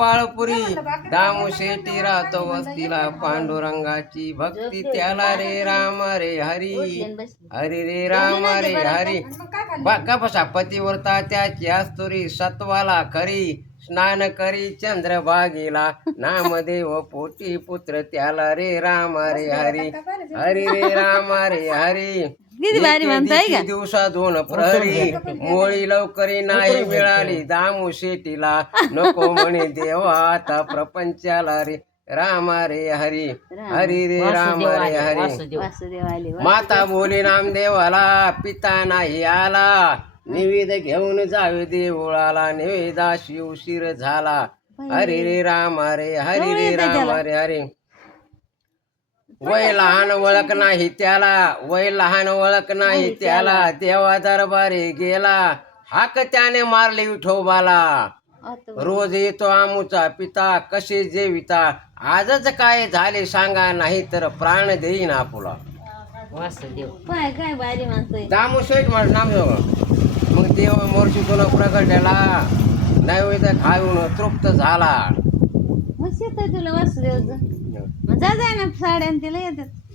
गोपाळपुरी दामू शेटी राहतो वस्तीला पांडुरंगाची भक्ती त्याला रे राम रे हरी हरी रे राम रे हरी बाका बसा पतिव्रता त्याची आस्तुरी सत्वाला खरी स्नान करी चंद्रभागेला नामदेव पोटी पुत्र त्याला रे राम रे हरी हरी रे राम रे हरी दिवसा दोन प्रहरी मोळी लवकरी नाही मिळाली दामू शेटीला नको म्हणे देवा आता प्रपंचाला रे राम रे हरी हरी रे राम रे हरी माता बोली नामदेवाला पिता नाही आला निवेद घेऊन जावे देवळाला निवेदाशी उशीर झाला हरी रे राम रे हरी रे राम रे हरी वय लहान ओळख नाही त्याला वय लहान ओळख नाही त्याला देवा दरबारी गेला हाक त्याने मारली विठोबाला रोज येतो आमूचा पिता कसे जेविता आजच काय झाले सांगा नाही तर प्राण देईन आपुला दामू शेठ माझं नाम मग देव मोर्शी तुला प्रगटला नैवेद्य खाऊन तृप्त झाला तुला वासुदेवच जा ना साड्या तिला येतात